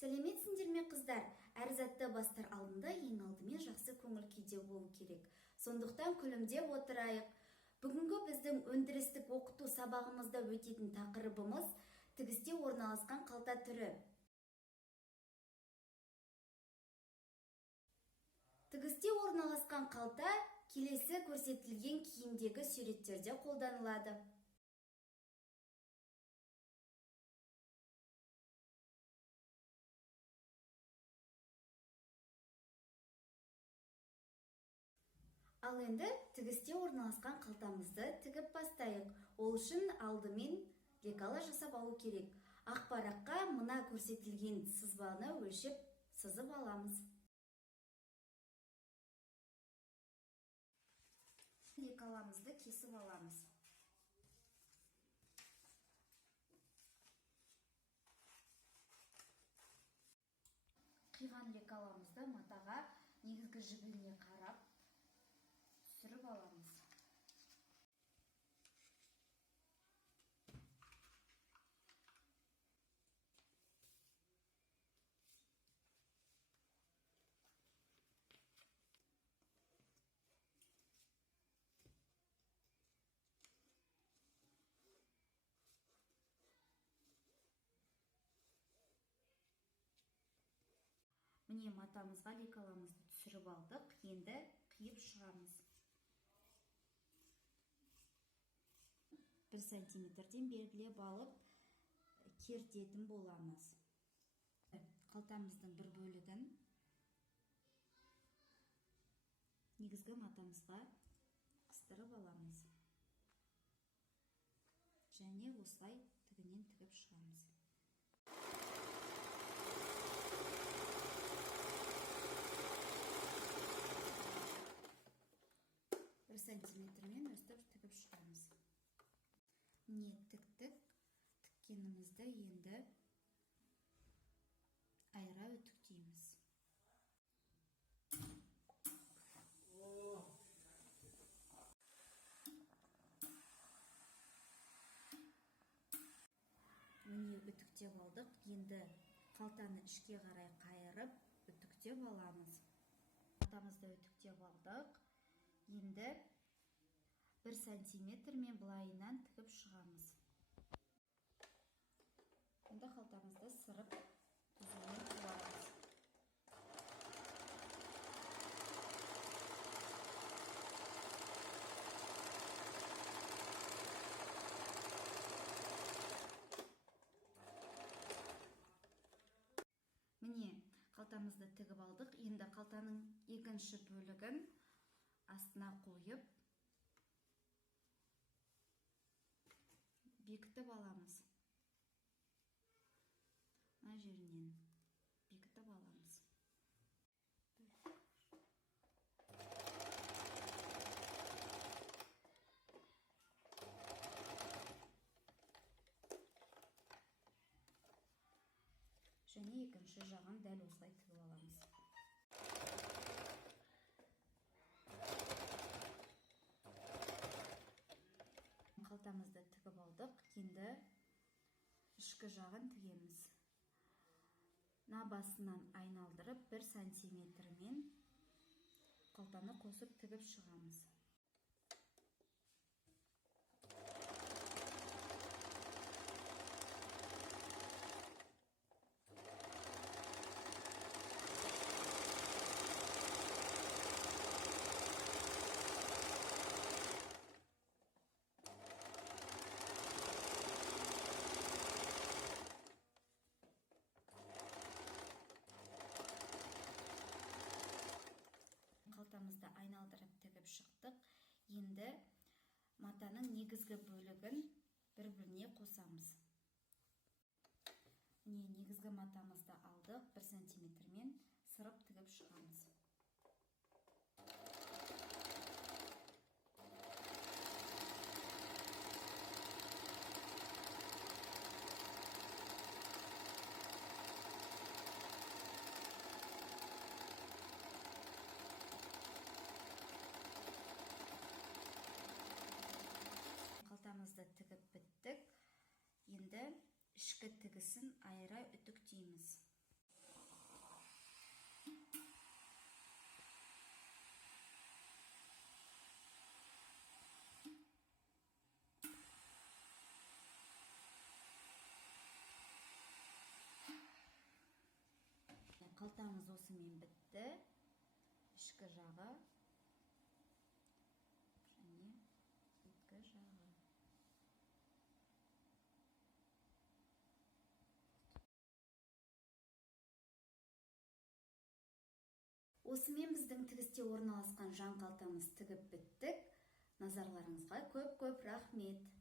Сәлеметсіңдер ме қыздар? Әр затты бастар алдында ең алдымен жақсы көңіл күйде болу керек. Сондықтан күлімдеп отырайық. Бүгінгі біздің өндірістік оқыту сабағымызда өтетін тақырыбымыз тігісте орналасқан қалта түрі. Тігісте орналасқан қалта келесі көрсетілген киімдегі суреттерде қолданылады. Ал енді тігісте орналасқан қалтамызды тігіп бастайық. Ол үшін алдымен лекала жасап алу керек. Ақ параққа мына көрсетілген сызбаны өлшеп сызып аламыз. Лекаламызды кесіп аламыз. Қиған лекаламызды матаға негізгі жібіне қарап түсіріп аламыз. Міне матамызға лекаламызды түсіріп алдық. Енді қиып шығамыз. 1 сантиметрден белгілеп алып кертетін боламыз. Қалтамыздың бір бөлігін негізгі матамызға қыстырып аламыз. Және осылай тігінен тігіп шығамыз. Бір сантиметрмен өстіп тігіп шығамыз. Міне тіктік. Тіккенімізді енді айыра үтіктейміз. Міне үтіктеп алдық. Енді қалтаны ішке қарай қайырып үтіктеп аламыз. Қалтамызды үтіктеп алдық. Енді 1 сантиметрмен былайынан тігіп шығамыз. Енді қалтамызды сырып түзумен қуамыз. Міне қалтамызды тігіп алдық. Енді қалтаның екінші бөлігін астына қойып бекітіп аламыз. Мына жерінен бекітіп аламыз. Және екінші жағын дәл осылай тігіп аламыз. Қалтамызды тігіп алдық. Енді ішкі жағын тігеміз. Мына басынан айналдырып 1 сантиметрмен қалтаны қосып тігіп шығамыз. Қалтамызды айналдырып тігіп шықтық. Енді матаның негізгі бөлігін бір-біріне қосамыз. Міне негізгі матамызды алдық. 1 сантиметрмен сырып тігіп шығамыз. Қалтамызды тігіп біттік. Енді ішкі тігісін айыра үтіктейміз. қалтамыз осымен бітті. Ішкі жағы және беткі жағы. Осымен біздің тігісте орналасқан жан қалтамыз тігіп біттік. Назарларыңызға көп-көп рахмет.